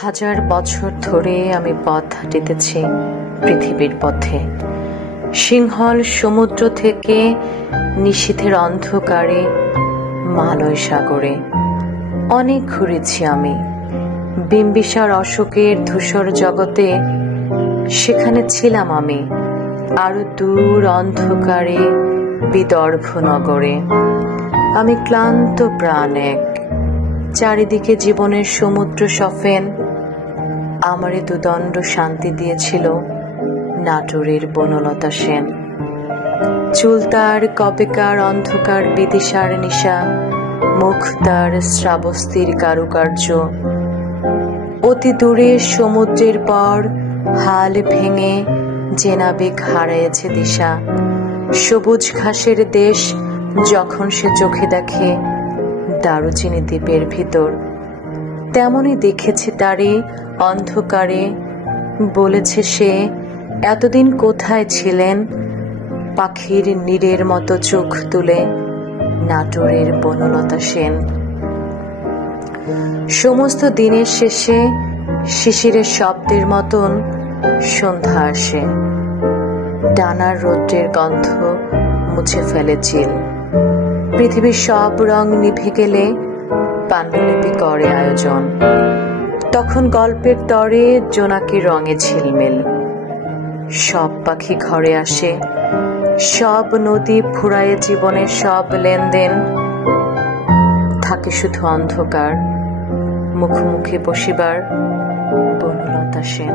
হাজার বছর ধরে আমি পথ হাঁটিতেছি পৃথিবীর পথে। সিংহল সমুদ্র থেকে নিশীথের অন্ধকারে মালয় সাগরে অনেক ঘুরেছি আমি। বিম্বিসার অশোকের ধূসর জগতে সেখানে ছিলাম আমি, আরো দূর অন্ধকারে বিদর্ভ নগরে। আমি ক্লান্ত প্রাণ এক, চারিদিকে জীবনের সমুদ্র সফেন। আমারে দুদণ্ড শান্তি দিয়েছিল নাটোরের বনলতা সেন। চুল তার কবেকার অন্ধকার বিদিশার নিশা, মুখ তার শ্রাবস্তির কারুকার্য। অতি দূরে সমুদ্রের পর হাল ভেঙে যে নাবিক হারাইছে দিশা। সবুজ ঘাসের দেশ যখন সে চোখে দেখে দারুচিনি দ্বীপের ভিতর, তেমনই দেখেছে তারে অন্ধকারে। বলেছে সে, এতদিন কোথায় ছিলেন? পাখির নীড়ের মতো চোখ তুলে নাটোরের বনলতা সেন। সমস্ত দিনের শেষে শিশিরের শব্দের মতন সন্ধ্যা আসে। ডানার রৌদ্রের গন্ধ মুছে ফেলে চিল। পৃথিবীর সব রং নিভে গেলে পাণ্ডুলিপি করে আয়োজন। তখন গল্পের তরে জোনাকি রঙে ঝিলমিল। সব পাখি ঘরে আসে, সব নদী ফুরায়ে জীবনের সব লেনদেন। থাকে শুধু অন্ধকার, মুখোমুখি বসিবার বনলতা সেন।